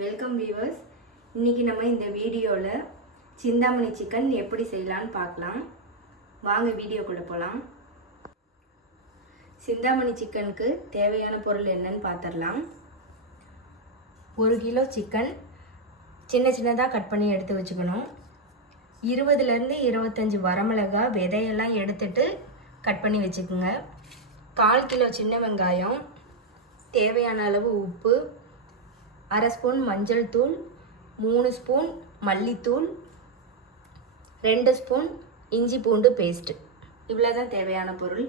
Welcome viewers. இன்றைக்கி நம்ம இந்த வீடியோவில் சிந்தாமணி சிக்கன் எப்படி செய்யலான்னு பார்க்கலாம். வாங்க வீடியோக்குள்ளே போகலாம். சிந்தாமணி சிக்கனுக்கு தேவையான பொருள் என்னன்னு பார்த்துடலாம். 1 கிலோ சிக்கன் சின்ன சின்னதாக கட் பண்ணி எடுத்து வச்சுக்கணும். 20லேருந்து 25 வரமிளகாய் விதையெல்லாம் எடுத்துட்டு கட் பண்ணி வச்சுக்கோங்க. 1/4 கிலோ சின்ன வெங்காயம், தேவையான அளவு உப்பு, 1/2 ஸ்பூன் மஞ்சள் தூள், 3 ஸ்பூன் மல்லித்தூள், 2 ஸ்பூன் இஞ்சி பூண்டு பேஸ்ட்டு. இவ்வளோ தான் தேவையான பொருள்.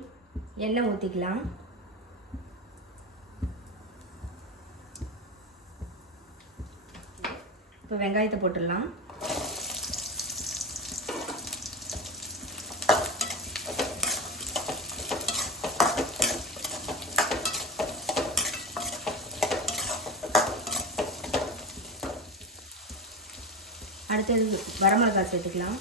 எண்ணெய் ஊற்றிக்கலாம். இப்போ வெங்காயத்தை போட்டுடலாம். அடுத்தது வரமிளகாய் சேர்த்துக்கலாம்.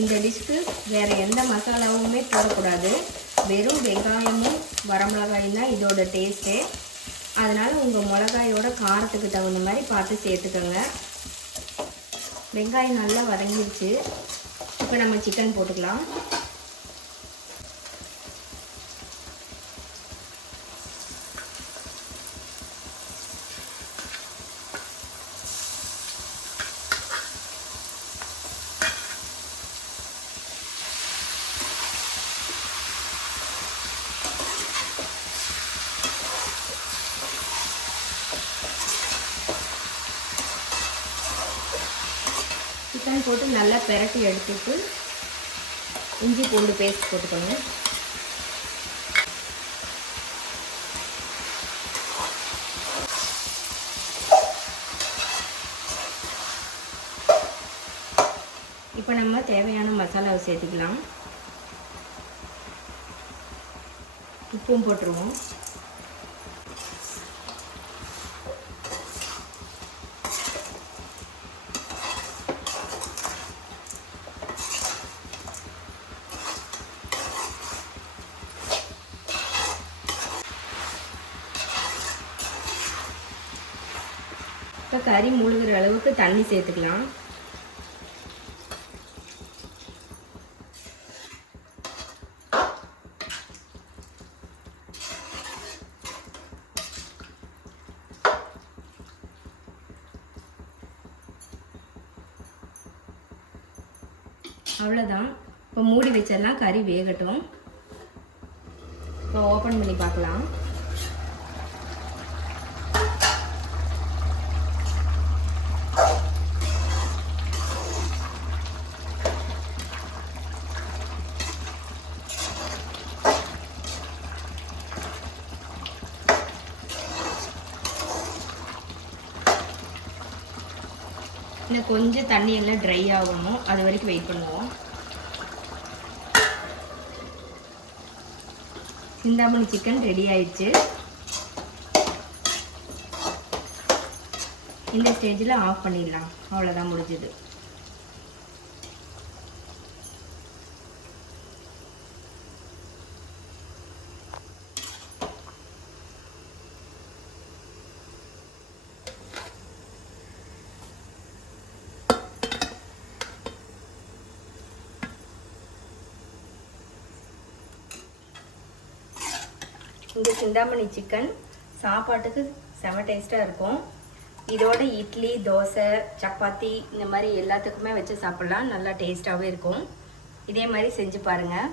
இந்த டிஷ்க்கு வேறு எந்த மசாலாவுமே போடக்கூடாது. வெறும் வெங்காயமும் வரமிளகாயும் தான் இதோட டேஸ்ட்டு. அதனால் உங்கள் மிளகாயோட காரத்துக்கு தகுந்த மாதிரி பார்த்து சேர்த்துக்கோங்க. வெங்காயம் நல்லா வதங்கிடுச்சு. இப்போ நம்ம சிக்கன் போட்டுக்கலாம். சிக்கன் போட்டு நல்லா பிரட்டி எடுத்துட்டு இஞ்சி பூண்டு பேஸ்ட் போட்டுக்கணும். இப்போ நம்ம தேவையான மசாலாவை சேர்த்துக்கலாம். உப்பும் போட்டுருவோம். இப்போ கறி முழுகிற அளவுக்கு தண்ணி சேர்த்துக்கலாம். அவ்வளோதான். இப்போ மூடி வச்சிடலாம். கறி வேகட்டும். இப்போ ஓப்பன் பண்ணி பார்க்கலாம். இன்னும் கொஞ்சம் தண்ணி எல்லாம் ட்ரை ஆகணும். அது வரைக்கும் வெயிட் பண்ணுவோம். சிந்தாமணி சிக்கன் ரெடி ஆயிடுச்சு. இந்த ஸ்டேஜில் ஆஃப் பண்ணிடலாம். அவ்வளோதான், முடிஞ்சது. இந்த சிந்தாமணி சிக்கன் சாப்பாட்டுக்கு செம டேஸ்ட்டாக இருக்கும். இதோட இட்லி, தோசை, சப்பாத்தி இந்த மாதிரி எல்லாத்துக்குமே வச்சு சாப்பிட்லாம். நல்லா டேஸ்ட்டாகவே இருக்கும். இதே மாதிரி செஞ்சு பாருங்கள்.